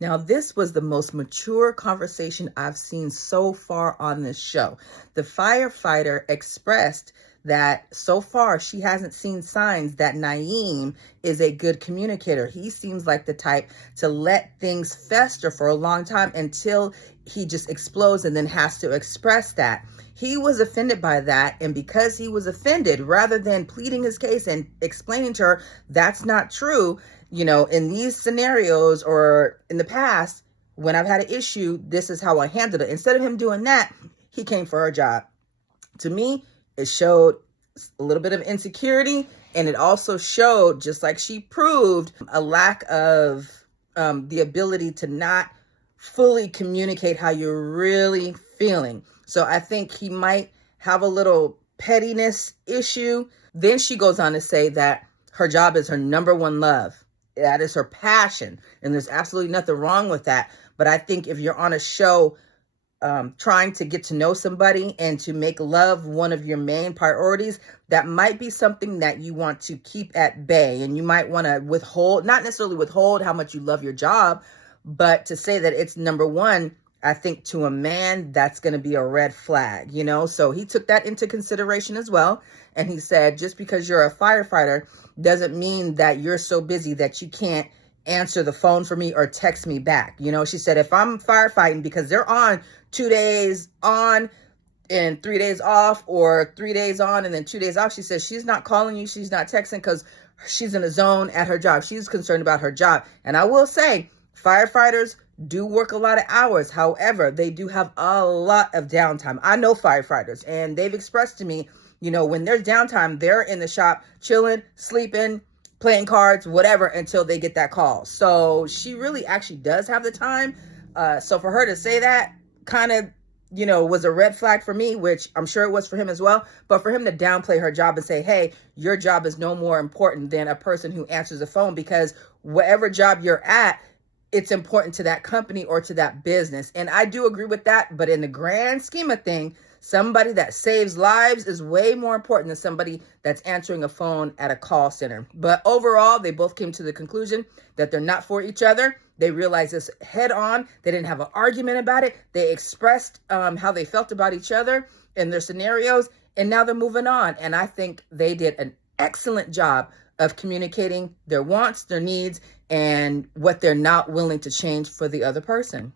Now, this was the most mature conversation I've seen so far on this show. The firefighter expressed that so far she hasn't seen signs that Naeem is a good communicator. He seems like the type to let things fester for a long time until he just explodes and then has to express that. He was offended by that, and because he was offended, rather than pleading his case and explaining to her that's not true, in these scenarios or in the past, when I've had an issue, this is how I handled it. Instead of him doing that, he came for her job. To me, it showed a little bit of insecurity, and it also showed, just like she proved, a lack of the ability to not fully communicate how you're really feeling. So I think he might have a little pettiness issue. Then she goes on to say that her job is her number one love. That is her passion. And there's absolutely nothing wrong with that. But I think if you're on a show trying to get to know somebody and to make love one of your main priorities, that might be something that you want to keep at bay. And you might want to withhold, not necessarily withhold how much you love your job, but to say that it's number one, I think to a man, that's going to be a red flag, So he took that into consideration as well. And he said, just because you're a firefighter doesn't mean that you're so busy that you can't answer the phone for me or text me back. She said, if I'm firefighting because they're on 2 days on and 3 days off, or 3 days on and then 2 days off, she says she's not calling you, she's not texting because she's in a zone at her job. She's concerned about her job. And I will say, firefighters do work a lot of hours. However, they do have a lot of downtime. I know firefighters, and they've expressed to me, when there's downtime, they're in the shop chilling, sleeping, playing cards, whatever, until they get that call. So she really actually does have the time. So for her to say that kind of, was a red flag for me, which I'm sure it was for him as well. But for him to downplay her job and say, hey, your job is no more important than a person who answers the phone, because whatever job you're at, it's important to that company or to that business. And I do agree with that. But in the grand scheme of things, somebody that saves lives is way more important than somebody that's answering a phone at a call center. But overall, they both came to the conclusion that they're not for each other. They realized this head on. They didn't have an argument about it. They expressed how they felt about each other in their scenarios, and now they're moving on. And I think they did an excellent job of communicating their wants, their needs, and what they're not willing to change for the other person.